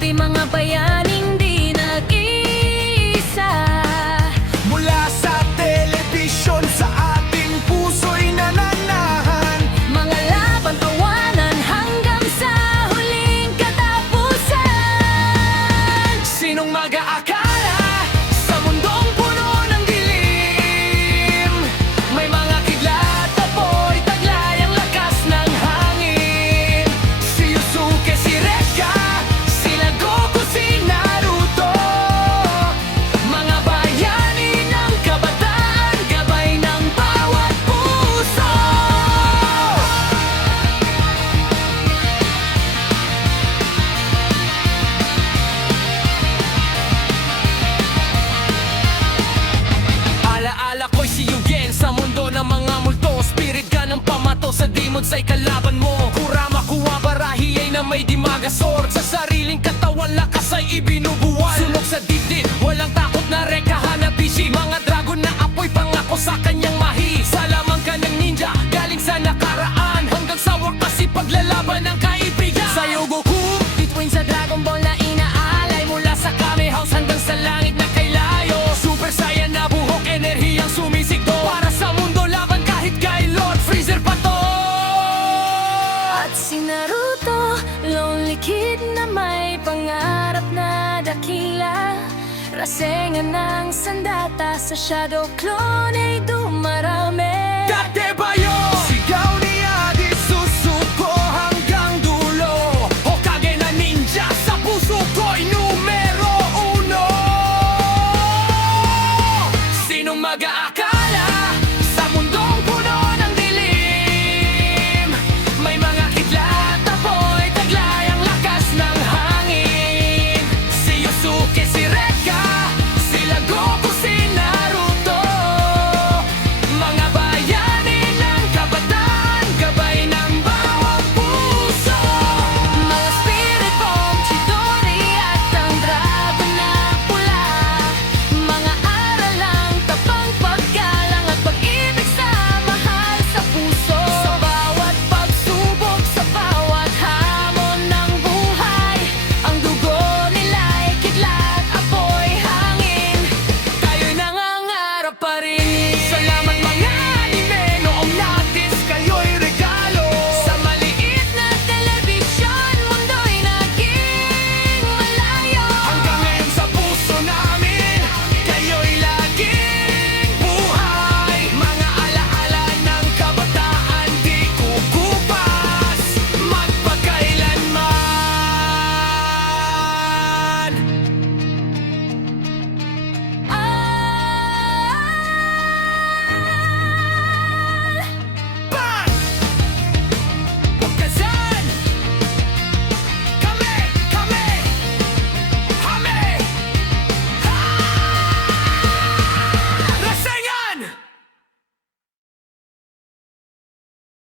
tabi mga bayaning di nag-iisa. Mula sa telebisyon sa ating puso'y nananahan. Mga laban, tawanan hanggang sa huling katapusan. Sinong mag-aakala sa mundong puno ng dilim? May mga kidlat, apoy, taglay ang lakas ng hangin. Si Yusuke, si Reka, sila Goku, si Naruto. Mga bayani ng kabataan, gabay ng bawat puso. Alaala ko'y si Yugen sa mundo ng mga multo. Spirit ka ng pamato sa demons ay kalaban mo. Kurama, Kuwabara, hiyay na may dimagasor. Sa sariling katawan lakas ay ibinubuwal. Sunog sa dibdib, walang takot na Reka Hanabishi. Mga dragon na apoy, pangako sa kanyang mahi. Salamang ka ng ninja, galing sa nakaraan. Hanggang sa wakas ipaglalaban ng kaibigan. Sa'yo Goku, Bituin sa Dragon Ball na inaalay, mula sa Kame House hanggang sa langit na kay layo. Super Saiyan na buhok, enerhiyang sumisigdo. Para sa mundo laban kahit kay Lord Freezer pa to. at si Naruto, lonely kid na may pangarap na dakila. Rasengan ng sandata sa Shadow Clone ay dumarami.